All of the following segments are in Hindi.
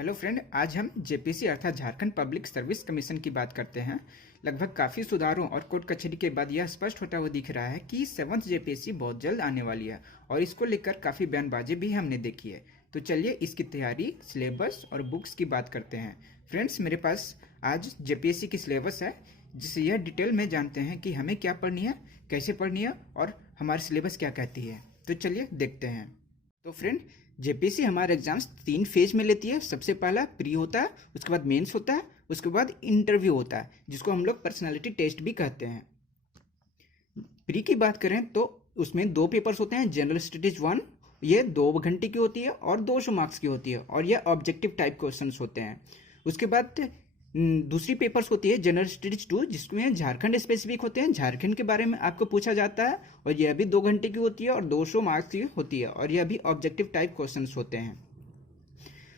हेलो फ्रेंड, आज हम जेपीसी अर्थात झारखंड पब्लिक सर्विस कमीशन की बात करते हैं। लगभग काफ़ी सुधारों और कोर्ट कचहरी के बाद यह स्पष्ट होता हुआ दिख रहा है कि 7th जेपीसी बहुत जल्द आने वाली है और इसको लेकर काफ़ी बयानबाजी भी हमने देखी है। तो चलिए इसकी तैयारी, सिलेबस और बुक्स की बात करते हैं। फ्रेंड्स, मेरे पास आज जेपीएससी की सिलेबस है, जिससे यह डिटेल में जानते हैं कि हमें क्या पढ़नी है, कैसे पढ़नी है और हमारी सिलेबस क्या कहती है। तो चलिए देखते हैं। तो फ्रेंड, जेपीसी हमारे एग्जाम्स 3 फेज में लेती है। सबसे पहला प्री होता है, उसके बाद मेंस होता है, उसके बाद इंटरव्यू होता है, जिसको हम लोग पर्सनालिटी टेस्ट भी कहते हैं। प्री की बात करें तो उसमें 2 पेपर्स होते हैं। जनरल स्टडीज 1, ये 2 घंटे की होती है और 200 मार्क्स की होती है और ये ऑब्जेक्टिव टाइप क्वेश्चंस होते हैं। उसके बाद दूसरी पेपर्स होती है जनरल स्टडीज 2, जिसमें झारखंड स्पेसिफिक होते हैं। झारखंड के बारे में आपको पूछा जाता है और यह भी 2 घंटे की होती है और 200 मार्क्स की होती है और यह भी ऑब्जेक्टिव टाइप क्वेश्चंस होते हैं।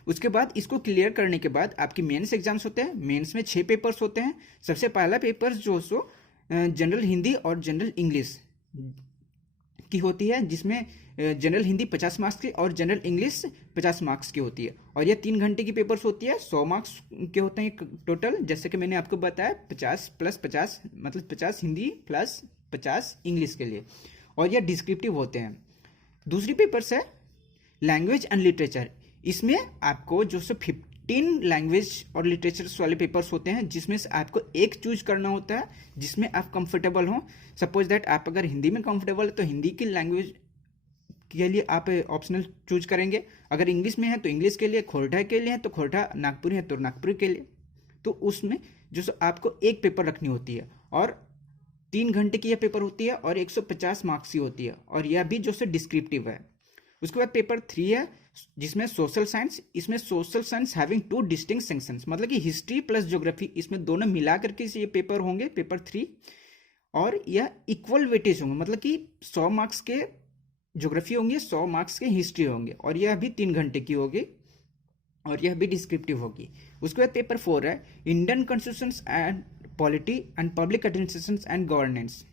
उसके बाद इसको क्लियर करने के बाद आपकी मेंस एग्जाम्स होते हैं। मेंस में 6 पेपर्स होते हैं। सबसे पहला पेपर जो सो जनरल हिंदी और जनरल इंग्लिश की होती है, जिसमें जनरल हिंदी 50 मार्क्स की और जनरल इंग्लिश 50 मार्क्स की होती है और यह 3 घंटे की पेपर्स होती है। 100 मार्क्स के होते हैं टोटल, जैसे कि मैंने आपको बताया 50 प्लस 50 मतलब 50 हिंदी प्लस 50 इंग्लिश के लिए, और यह डिस्क्रिप्टिव होते हैं। दूसरी पेपर्स है लैंग्वेज एंड लिटरेचर। इसमें आपको जो सो 15 लैंग्वेज और लिटरेचर्स वाले पेपर्स होते हैं, जिसमें से आपको एक चूज करना होता है जिसमें आप कंफर्टेबल हो। सपोज दैट आप अगर हिंदी में कंफर्टेबल है तो हिंदी की लैंग्वेज के लिए आप ऑप्शनल चूज करेंगे। अगर इंग्लिश में है तो इंग्लिश के लिए, खोरठा के लिए है तो खोरठा, नागपुरी है तो नागपुरी के लिए। तो उसमें जो सो आपको एक पेपर रखनी होती है और 3 घंटे की यह पेपर होती है और 150 मार्क्स की होती है और यह भी जो सो डिस्क्रिप्टिव है। उसके बाद पेपर 3 है, जिसमें सोशल साइंस। इसमें social science having 2 distinct sections, मतलब कि हिस्ट्री प्लस ज्योग्राफी, इसमें दोनों मिला करके ये पेपर होंगे, पेपर 3। और यह इक्वल वेटेज होंगे, मतलब कि 100 मार्क्स के ज्योग्राफी होंगे, 100 मार्क्स के हिस्ट्री होंगे और यह भी 3 घंटे की होगी और यह भी डिस्क्रिप्टिव होगी। उसके बाद पेपर 4 है Indian constitution and polity and public administration and governance,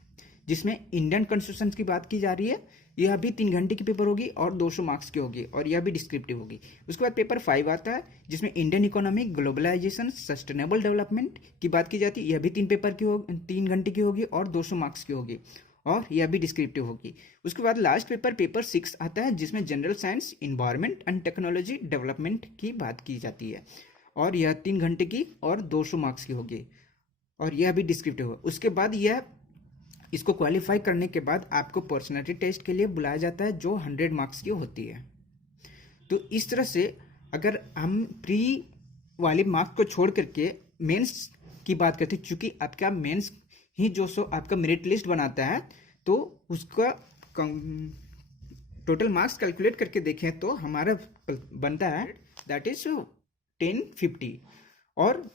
जिसमें इंडियन कॉन्स्टिट्यूशन की बात की जा रही है। यह भी 3 घंटे की पेपर होगी और 200 मार्क्स की होगी और यह भी डिस्क्रिप्टिव होगी। उसके बाद पेपर 5 आता है, जिसमें Indian economy, globalization, sustainable development की बात की जाती है। यह भी 3 घंटे की होगी और 200 मार्क्स की होगी और यह भी डिस्क्रिप्टिव होगी। उसके बाद लास्ट पेपर 6 आता है, जिसमें general science, environment and technology development की बात की जाती है और यह 3 घंटे की और 200 मार्क्स की होगी और यह भी डिस्क्रिप्टिव होगा। उसके बाद यह इसको क्वालिफाई करने के बाद आपको पर्सनालिटी टेस्ट के लिए बुलाया जाता है, जो 100 मार्क्स की होती है। तो इस तरह से अगर हम प्री वाली मार्क्स को छोड़ करके मेंस की बात करते हैं, चूंकि आपका मेंस ही जो सो आपका मेरिट लिस्ट बनाता है, तो उसका टोटल मार्क्स कैलकुलेट करके देखें तो हमारा बनता है दैट इज 1050 और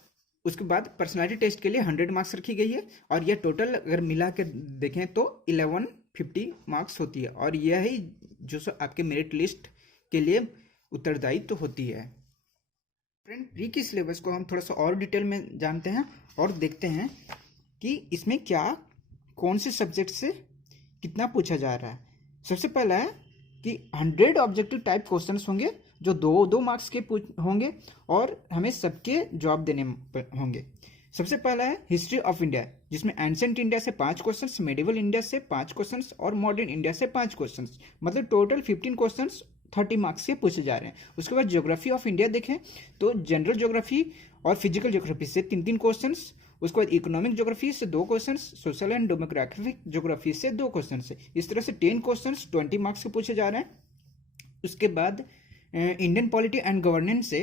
उसके बाद पर्सनालिटी टेस्ट के लिए 100 मार्क्स रखी गई है और यह टोटल अगर मिला कर देखें तो 1150 मार्क्स होती है और यह ही जो सो आपके मेरिट लिस्ट के लिए उत्तरदायी तो होती है। फ्रेंड, प्री की सिलेबस को हम थोड़ा सा और डिटेल में जानते हैं और देखते हैं कि इसमें क्या, कौन से सब्जेक्ट से कितना पूछा जा रहा है। सबसे पहला है कि 100 ऑब्जेक्टिव टाइप क्वेश्चंस होंगे, जो 2 मार्क्स के होंगे और हमें सबके जवाब देने होंगे। सबसे पहला है हिस्ट्री ऑफ इंडिया, जिसमें एंशिएंट इंडिया से 5 क्वेश्चंस, मेडिवल इंडिया से 5 क्वेश्चंस और मॉडर्न इंडिया से 5 क्वेश्चंस, मतलब टोटल 15 क्वेश्चंस 30 मार्क्स के पूछे जा रहे हैं। उसके बाद ज्योग्राफी ऑफ इंडिया देखें तो जनरल ज्योग्राफी और फिजिकल ज्योग्राफी से 3 क्वेश्चंस। उसके बाद इकोनॉमिक ज्योग्राफी से 2 questions, social and demographic geography से 2 क्वेश्चंस। इस तरह से 10 क्वेश्चंस 20 मार्क्स के पूछे जा रहे हैं। उसके बाद इंडियन पॉलिटी एंड गवर्नेंस से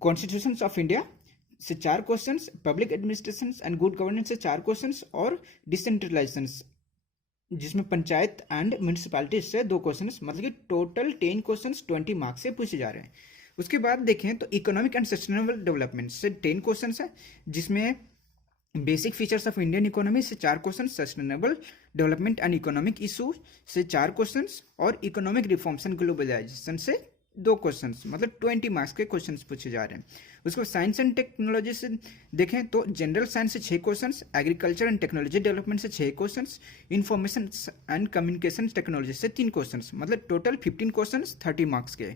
कॉन्स्टिट्यूशन ऑफ इंडिया से 4 questions, public administration and good governance से 4 क्वेश्चंस और डिसेंट्रलाइजेशन, जिसमें पंचायत एंड म्यूनिसिपैलिटी से 2 क्वेश्चंस, मतलब कि टोटल 10 क्वेश्चंस 20 मार्क्स से पूछे जा रहे हैं। उसके बाद देखें तो इकोनॉमिक एंड सस्टेनेबल डेवलपमेंट से 10 क्वेश्चंस है, जिसमें basic features of Indian economy से 4 question, sustainable development and economic issue से 4 क्वेश्चंस और इकोनॉमिक रिफॉर्म्स एंड ग्लोबलाइजेशन से 2 क्वेश्चंस, मतलब 20 मार्क्स के क्वेश्चंस पूछे जा रहे हैं। उसको साइंस एंड टेक्नोलॉजी से देखें तो जनरल साइंस से 6 questions, agriculture and technology development से 6 questions, information and communication technology से 3 क्वेश्चंस, मतलब टोटल 15 क्वेश्चंस 30 मार्क्स के।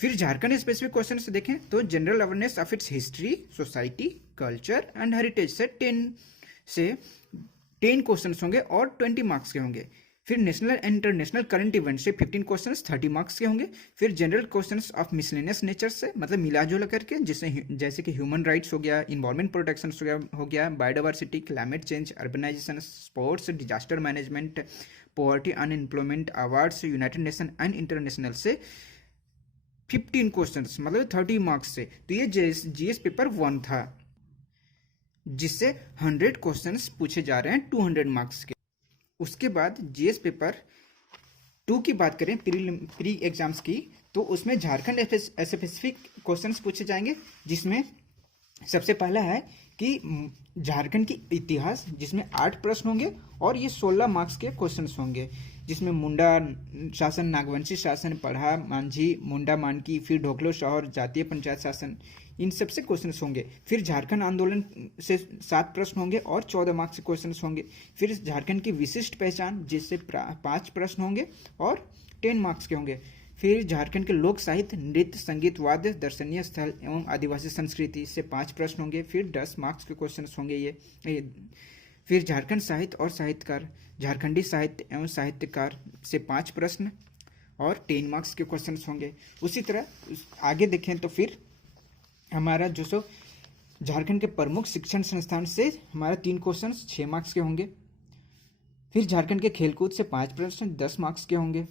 फिर झारखंड स्पेसिफिक क्वेश्चन से देखें तो general awareness of its history, society, culture and heritage से 10 क्वेश्चन होंगे और 20 मार्क्स के होंगे। फिर national and international current event से 15 क्वेश्चंस 30 मार्क्स के होंगे। फिर general questions of miscellaneous nature से, मतलब मिला जुला करके, जैसे कि ह्यूमन राइट्स हो गया, इन्वायरमेंट प्रोटेक्शन हो गया, biodiversity, climate change, urbanization, sports, disaster management, poverty, unemployment, awards, United Nation and international से 15 क्वेश्चंस, मतलब 30 मार्क्स से। तो ये जीएस पेपर 1 था, जिससे 100 क्वेश्चंस पूछे जा रहे हैं 200 मार्क्स के। उसके बाद जीएस पेपर 2 की बात करें, प्री एग्जाम्स की, तो उसमें झारखंड स्पेसिफिक क्वेश्चंस पूछे जाएंगे, जिसमें सबसे पहला है कि झारखंड की इतिहास, जिसमें 8 प्रश्न होंगे और ये 16 मार्क्स के क्वेश्चंस होंगे, जिसमें मुंडा शासन, नागवंशी शासन, पढ़ा, मांझी, मुंडा मानकी, फिर ढोकलो शहर, जातीय पंचायत शासन, इन सब से क्वेश्चंस होंगे। फिर झारखंड आंदोलन से 7 प्रश्न होंगे और 14 मार्क्स के क्वेश्चंस होंगे। फिर झारखंड की विशिष्ट पहचान, जिससे 5 प्रश्न होंगे और 10 मार्क्स के होंगे। फिर झारखंड के लोक साहित्य, नृत्य, संगीत, वाद्य, दर्शनीय स्थल एवं आदिवासी संस्कृति से 5 प्रश्न होंगे, फिर 10 मार्क्स के क्वेश्चन होंगे ये। फिर झारखंड साहित्य और साहित्यकार, झारखंडी साहित्य एवं साहित्यकार से 5 प्रश्न और 10 मार्क्स के क्वेश्चन होंगे। उसी तरह आगे देखें तो फिर हमारा जो सो झारखंड के प्रमुख शिक्षण संस्थान से हमारा 3 क्वेश्चन 6 मार्क्स के होंगे। फिर झारखंड के खेलकूद से 5 प्रश्न 10 मार्क्स के होंगे।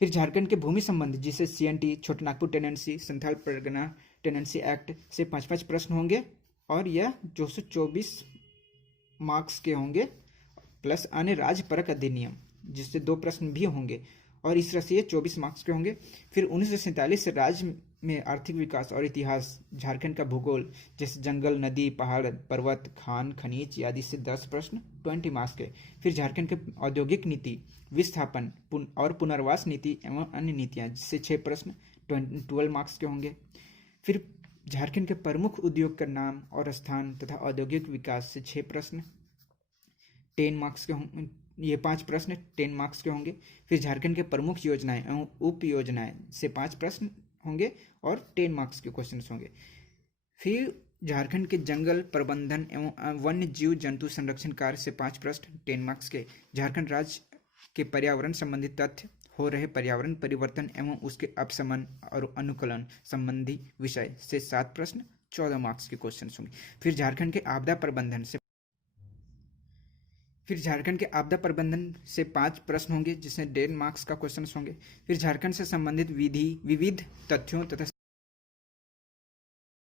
फिर झारखंड के भूमि संबंध, जिसे CNT, Chotanagpur tenancy, Santhal Pargana tenancy act से 5-5 प्रश्न होंगे और यह 224 मार्क्स के होंगे, प्लस अन्य राज्य परक अधिनियम, जिससे 2 प्रश्न भी होंगे और इस तरह से ये 24 मार्क्स के होंगे। फिर 1947 से राज्य में आर्थिक विकास और इतिहास, झारखंड का भूगोल, जैसे जंगल, नदी, पहाड़, पर्वत, खान, खनिज आदि से 10 प्रश्न 20 मार्क्स के। फिर झारखंड के औद्योगिक नीति, विस्थापन और पुनर्वास नीति एवं अन्य नीतियां, जिससे 6 प्रश्न 12 मार्क्स के होंगे। फिर झारखंड के प्रमुख उद्योग का नाम और स्थान तथा औद्योगिक विकास से 6 प्रश्न 10 मार्क्स के होंगे। ये 5 प्रश्न 10 मार्क्स के होंगे। फिर झारखंड के प्रमुख योजनाएं एवं उप योजनाएं से 5 प्रश्न होंगे और 10 मार्क्स के क्वेश्चन होंगे। फिर झारखंड के जंगल प्रबंधन एवं वन्य जीव जंतु संरक्षण कार्य से 5 प्रश्न 10 मार्क्स के। झारखंड राज्य के पर्यावरण संबंधित तथ्य, हो रहे पर्यावरण परिवर्तन एवं उसके अपशमन और अनुकूलन संबंधी विषय से 7 प्रश्न 14 मार्क्स के क्वेश्चन होंगे। फिर झारखंड के आपदा प्रबंधन से 5 प्रश्न होंगे, जिसमें 10 मार्क्स का क्वेश्चन होंगे। फिर झारखंड से संबंधित विविध तथ्यों तथा